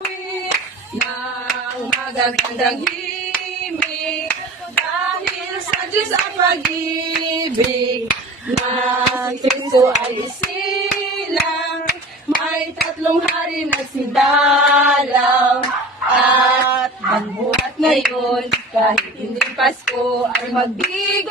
ng magagandang himig dahil sa Diyos ang pag-ibig na si Kristo ay isilang may 3 hari na sindalang at magbuhat ngayon kahit hindi Pasko ay magbigayan.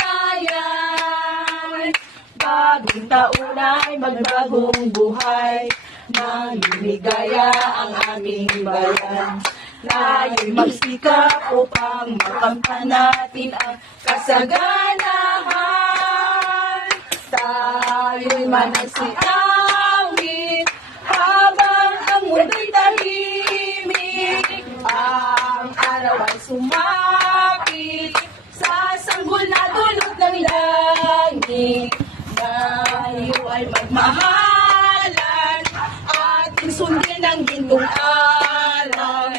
Bagong taon ay magbagong buhay, mamimigaya ang aming bayan. Tayo'y magsikap upang makamtan natin ang kasaganahan. Tayo'y managsiawit habang ang mundo'y tahimik. Ang araw ay sumapit sa sanggol na dulot ng langit. Tayo ay magmahalan, ating sundin ang gintong aral,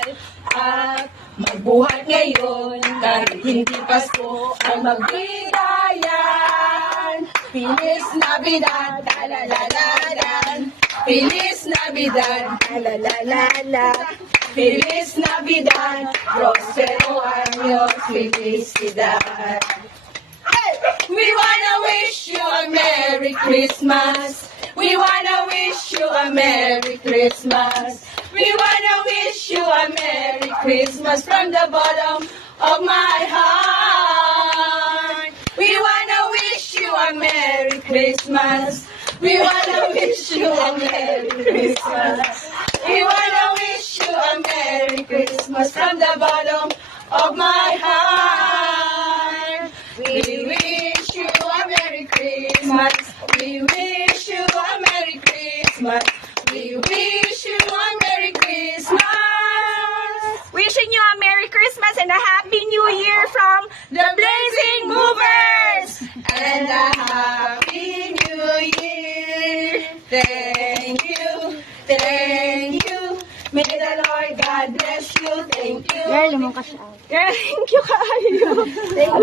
at magbuhat ngayon kahit hindi Pasko ay magbigayan. Feliz Navidad, la-la-la-la-la. Feliz Navidad, la-la-la-la-la. Feliz Navidad, prospero años, felicidad. We wanna wish you a Merry Christmas. We wanna wish you a Merry Christmas. We wanna wish you a Merry Christmas from the bottom of my heart. We wanna wish you a Merry Christmas. We wanna wish you a Merry Christmas. We wanna wish you a Merry Christmas from the bottom of my heart. We wish you a Merry Christmas. We wish you a Merry Christmas. We wish you a Merry Christmas. Wishing you a Merry Christmas and a Happy New Year from the Blazing Movers! And a Happy New Year. Thank you. Thank you. May the Lord God bless you. Thank you. Thank you kayo. Thank you.